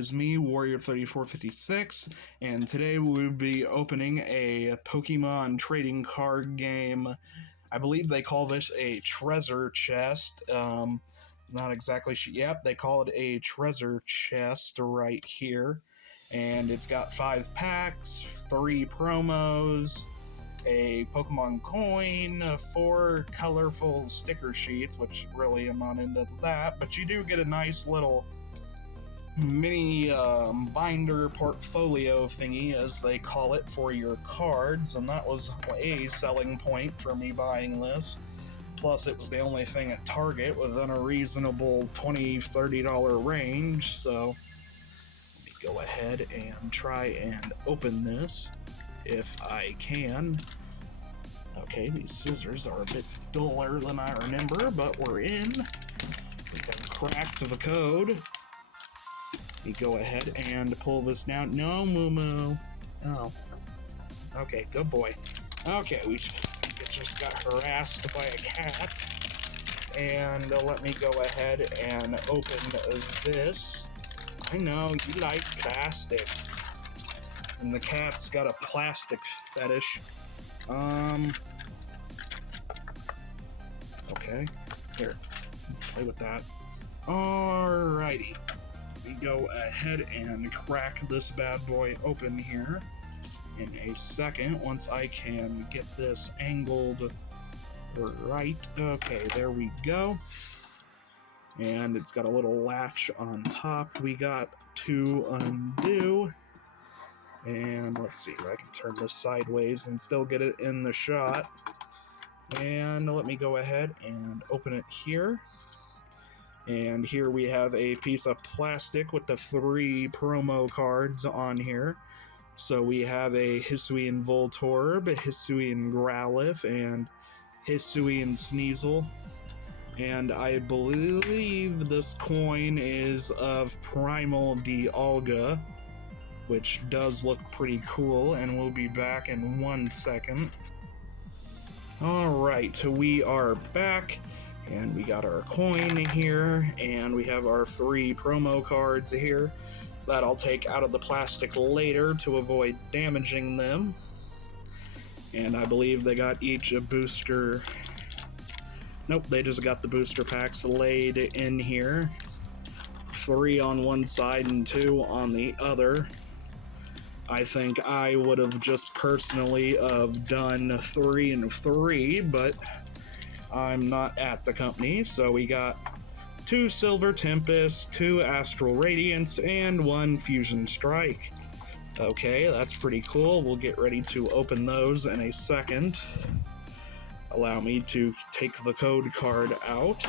is me, Warrior3456, and today we will be opening a Pokemon trading card game. I believe they call this a treasure chest. Not exactly sure. Yep, they call it a treasure chest right here. And it's got 5 packs, 3 promos, a Pokemon coin, 4 colorful sticker sheets, which really I'm not into that, but you do get a nice little mini binder portfolio thingy, as they call it, for your cards, and that was a selling point for me buying this. Plus, it was the only thing at Target within a reasonable $20-$30 range, so let me go ahead and try and open this if I can. Okay, these scissors are a bit duller than I remember, but we're in. We can crack the code. We go ahead and pull this down. No, Moo. Oh. Okay, good boy. Okay, we just got harassed by a cat. And let me go ahead and open this. I know, you like plastic. And the cat's got a plastic fetish. Okay. Here. Play with that. Alrighty. We go ahead and crack this bad boy open here in a second, once I can get this angled right. Okay, there we go. And it's got a little latch on top we got to undo. And let's see, I can turn this sideways and still get it in the shot. And let me go ahead and open it here. And here we have a piece of plastic with the 3 promo cards on here. So we have a Hisuian Voltorb, a Hisuian Growlithe, and Hisuian Sneasel. And I believe this coin is of Primal Dialga, which does look pretty cool, and we'll be back in 1 second. Alright, we are back, and we got our coin here, and we have our 3 promo cards here that I'll take out of the plastic later to avoid damaging them. And I believe they got each a booster. Nope, they just got the booster packs laid in here. 3 on one side and 2 on the other. I think I would have just personally done 3 and 3, but I'm not at the company, so we got 2 Silver Tempest, 2 Astral Radiance, and 1 Fusion Strike. Okay, that's pretty cool. We'll get ready to open those in a second. Allow me to take the code card out.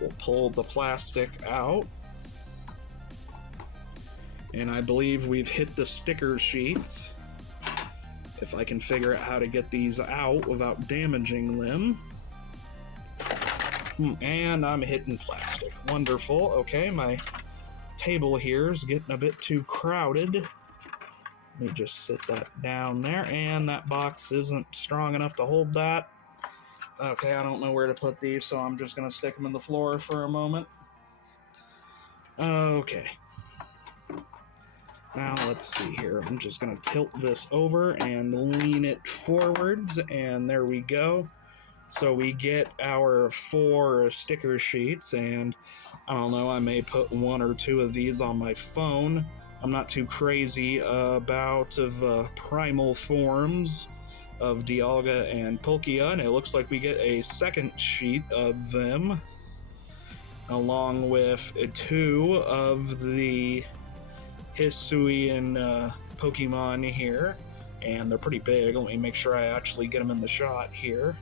We'll pull the plastic out. And I believe we've hit the sticker sheets. If I can figure out how to get these out without damaging them. And I'm hitting plastic. Wonderful. Okay, my table here is getting a bit too crowded. Let me just sit that down there. And that box isn't strong enough to hold that. Okay, I don't know where to put these, so I'm just going to stick them in the floor for a moment. Okay. Now, let's see here. I'm just going to tilt this over and lean it forwards, and there we go. So we get our 4 sticker sheets, and I don't know, I may put 1 or 2 of these on my phone. I'm not too crazy about the primal forms of Dialga and Palkia, and it looks like we get a second sheet of them, along with 2 of the Hisuian Pokemon here, and they're pretty big. Let me make sure I actually get them in the shot here.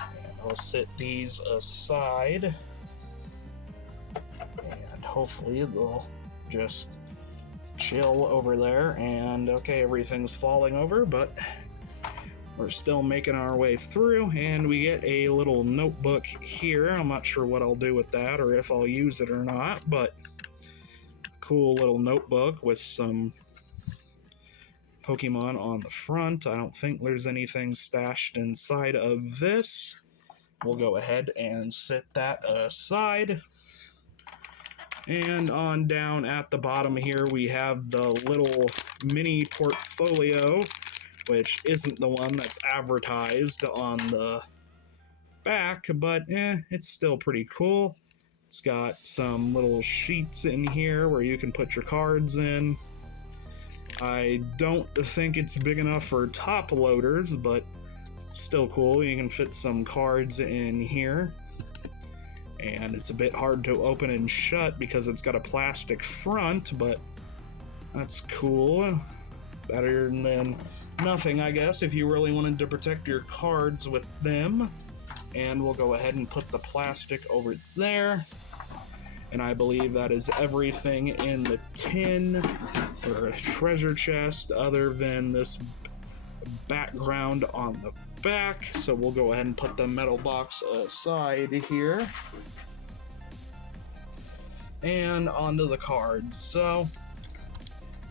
And I'll set these aside, and hopefully they'll just chill over there. And okay, everything's falling over, but we're still making our way through, and we get a little notebook here. I'm not sure what I'll do with that, or if I'll use it or not, but cool little notebook with some Pokemon on the front. I don't think there's anything stashed inside of this. We'll go ahead and set that aside. And on down at the bottom here, we have the little mini portfolio, which isn't the one that's advertised on the back, but it's still pretty cool. It's got some little sheets in here where you can put your cards in. I don't think it's big enough for top loaders, but still cool. You can fit some cards in here. And it's a bit hard to open and shut because it's got a plastic front, but that's cool. Better than nothing, I guess, if you really wanted to protect your cards with them. And we'll go ahead and put the plastic over there. And I believe that is everything in the tin or treasure chest other than this background on the back. So we'll go ahead and put the metal box aside here. And onto the cards. So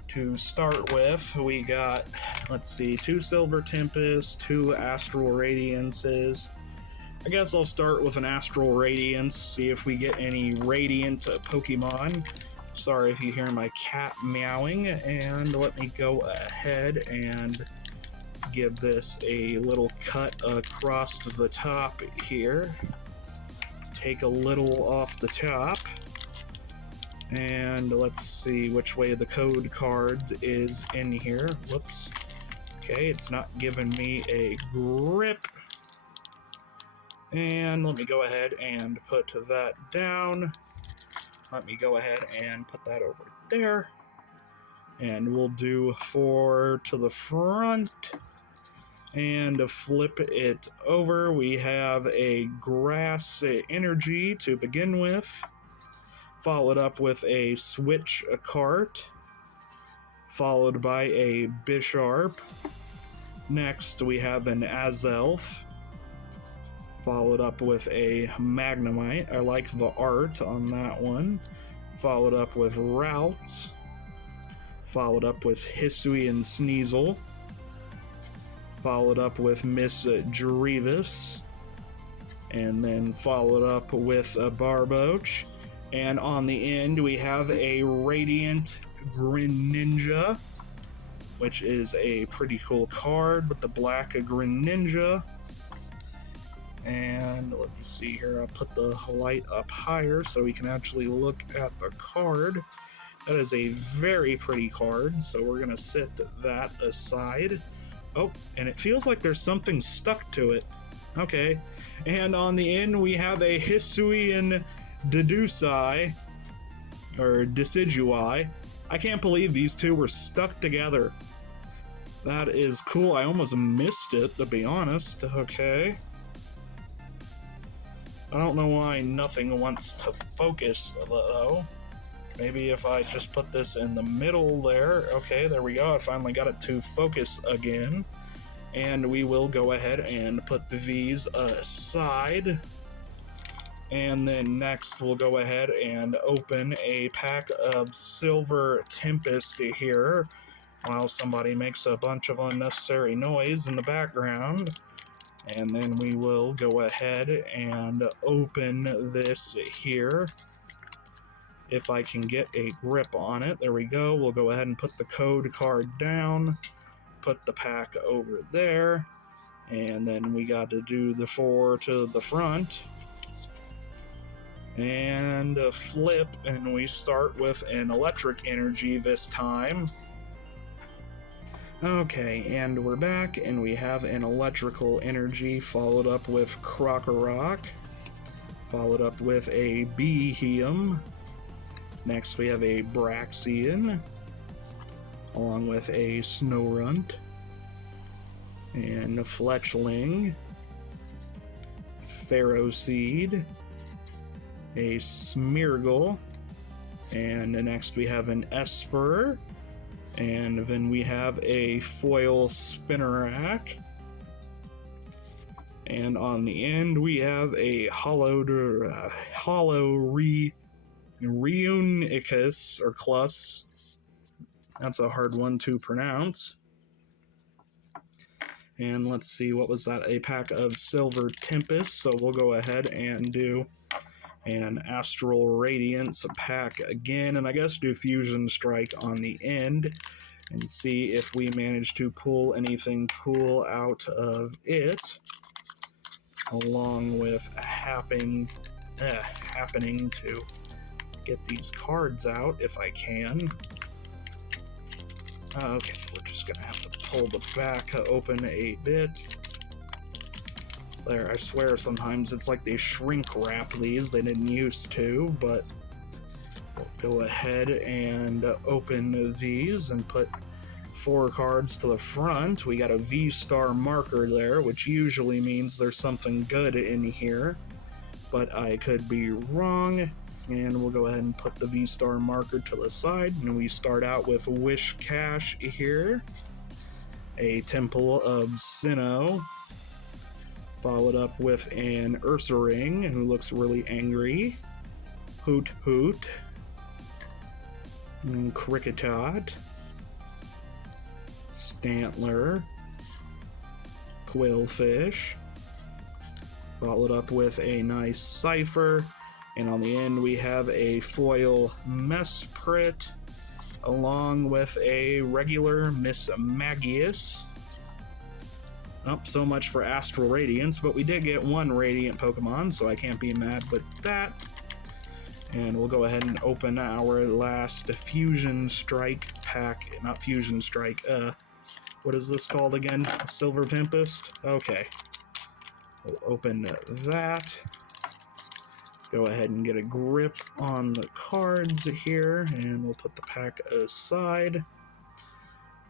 to start with, we got, let's see, 2 Silver Tempests, 2 Astral Radiances. I guess I'll start with an Astral Radiance, see if we get any Radiant Pokemon. Sorry if you hear my cat meowing, and let me go ahead and give this a little cut across the top here. Take a little off the top. And let's see which way the code card is in here. Whoops. Okay, it's not giving me a grip. And let me go ahead and put that down. Let me go ahead and put that over there. And we'll do 4 to the front. And to flip it over, we have a Grass Energy to begin with. Followed up with a Switch Cart. Followed by a Bisharp. Next, we have an Azelf. Followed up with a Magnemite. I like the art on that one. Followed up with Routes. Followed up with Hisuian Sneasel. Followed up with Miss Drevis. And then followed up with a Barboach. And on the end, we have a Radiant Greninja, which is a pretty cool card with the black Greninja. And let me see here, I'll put the light up higher so we can actually look at the card. That is a very pretty card, so we're going to set that aside. Oh, and it feels like there's something stuck to it. Okay. And on the end, we have a Hisuian Dedusai, or Decidueye. I can't believe these two were stuck together. That is cool. I almost missed it, to be honest. Okay. I don't know why nothing wants to focus, though. Maybe if I just put this in the middle there. Okay, there we go. I finally got it to focus again. And we will go ahead and put these aside. And then next we'll go ahead and open a pack of Silver Tempest here while somebody makes a bunch of unnecessary noise in the background. And then we will go ahead and open this here. If I can get a grip on it. There we go. We'll go ahead and put the code card down. Put the pack over there. And then we got to do the 4 to the front. And a flip, and we start with an Electric Energy this time. Okay, and we're back, and we have an Electrical Energy, followed up with Krokorok, followed up with a Beheeyem. Next we have a Braxian, along with a Snorunt, and a Fletchling, Ferroseed, a Smeargle, and next we have an Esper, and then we have a Foil Spinarak, and on the end we have a Hollow Reunicus, or Clus. That's a hard one to pronounce. And let's see, what was that? A pack of Silver Tempest, so we'll go ahead and do and Astral Radiance pack again, and I guess do Fusion Strike on the end and see if we manage to pull anything cool out of it, along with happening to get these cards out if I can. Okay, we're just gonna have to pull the back open a bit. There, I swear sometimes it's like they shrink wrap these. They didn't used to, but we'll go ahead and open these and put 4 cards to the front. We got a V-star marker there, which usually means there's something good in here, but I could be wrong. And we'll go ahead and put the V-star marker to the side, and we start out with Wish Cash here, a Temple of Sinnoh, followed up with an Ursaring, who looks really angry, Hoot Hoot, Cricketot, Stantler, Quillfish, followed up with a nice Cypher, and on the end we have a foil Mesprit, along with a regular Miss Magius. Oh, so much for Astral Radiance, but we did get 1 Radiant Pokemon, so I can't be mad with that. And we'll go ahead and open our last Fusion Strike pack. Not Fusion Strike, what is this called again? Silver Pimpest? Okay. We'll open that. Go ahead and get a grip on the cards here, and we'll put the pack aside.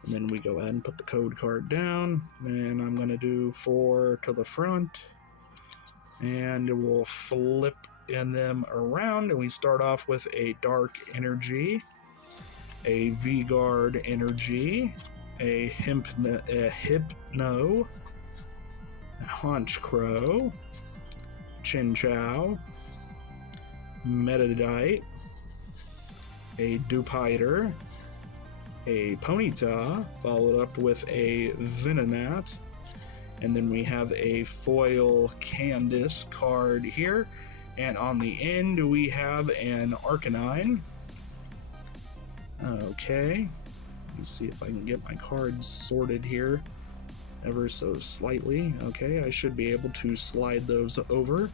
And then we go ahead and put the code card down, and I'm going to do 4 to the front, and we'll flip them around, and we start off with a Dark Energy, a V-Guard Energy, a Hypno, a Honchkrow, Chinchou, Metadite, a Dupiter, a Ponyta, followed up with a Venonat, and then we have a foil Candice card here, and on the end we have an Arcanine. Okay, let's see if I can get my cards sorted here ever so slightly. Okay, I should be able to slide those over,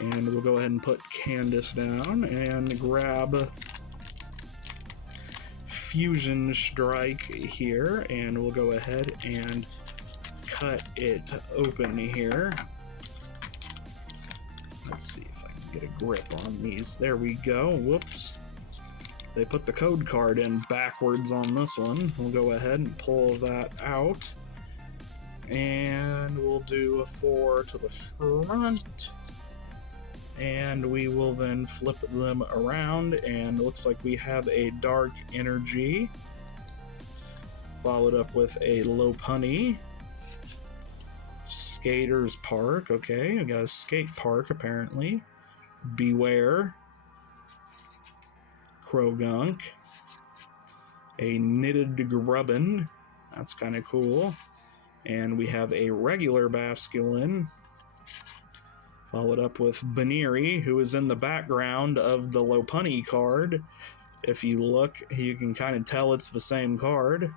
and we'll go ahead and put Candice down and grab Fusion Strike here, and we'll go ahead and cut it open here. Let's see if I can get a grip on these. There we go. Whoops. They put the code card in backwards on this one. We'll go ahead and pull that out, and we'll do a 4 to the front, and we will then flip them around, and it looks like we have a Dark Energy, followed up with a Lopunny, Skater's Park. Okay, we got a skate park apparently, Beware, Krogunk, a Knitted Grubbin, that's kind of cool, and we have a regular Basculin, followed up with Baneri, who is in the background of the Lopunny card. If you look, you can kind of tell it's the same card.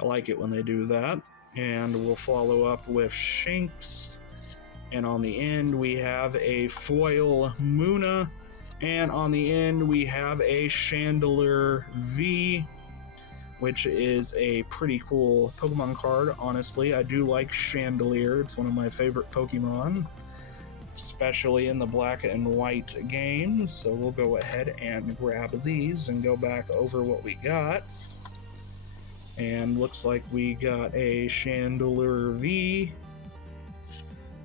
I like it when they do that. And we'll follow up with Shinx. And on the end, we have a foil Munna. And on the end, we have a Chandelure V, which is a pretty cool Pokemon card, honestly. I do like Chandelure. It's one of my favorite Pokemon, especially in the black and white games. So we'll go ahead and grab these and go back over what we got. And looks like we got a Chandelure V,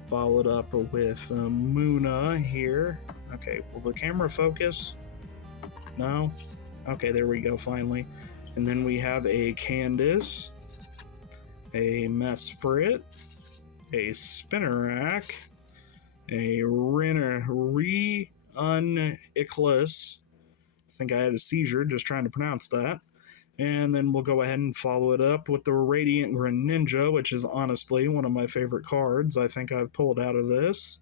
followed up with Munna here. Okay, will the camera focus? No? Okay, there we go, finally. And then we have a Candice, a Mesprit, a Spinarak, a Re-Uniclus. I think I had a seizure just trying to pronounce that. And then we'll go ahead and follow it up with the Radiant Greninja, which is honestly one of my favorite cards I think I've pulled out of this.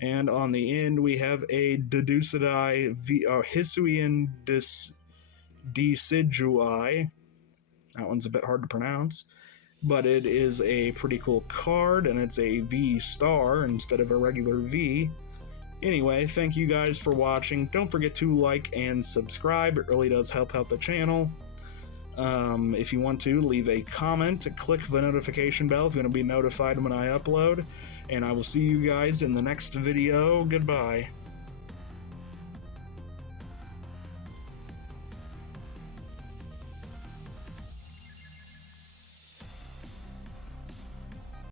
And on the end, we have a Deducidai Hisuian Decidui. That one's a bit hard to pronounce, but it is a pretty cool card, and it's a V star instead of a regular V. Anyway, thank you guys for watching. Don't forget to like and subscribe. It really does help out the channel. If you want to, leave a comment, click the notification bell if you want to be notified when I upload, and I will see you guys in the next video. Goodbye.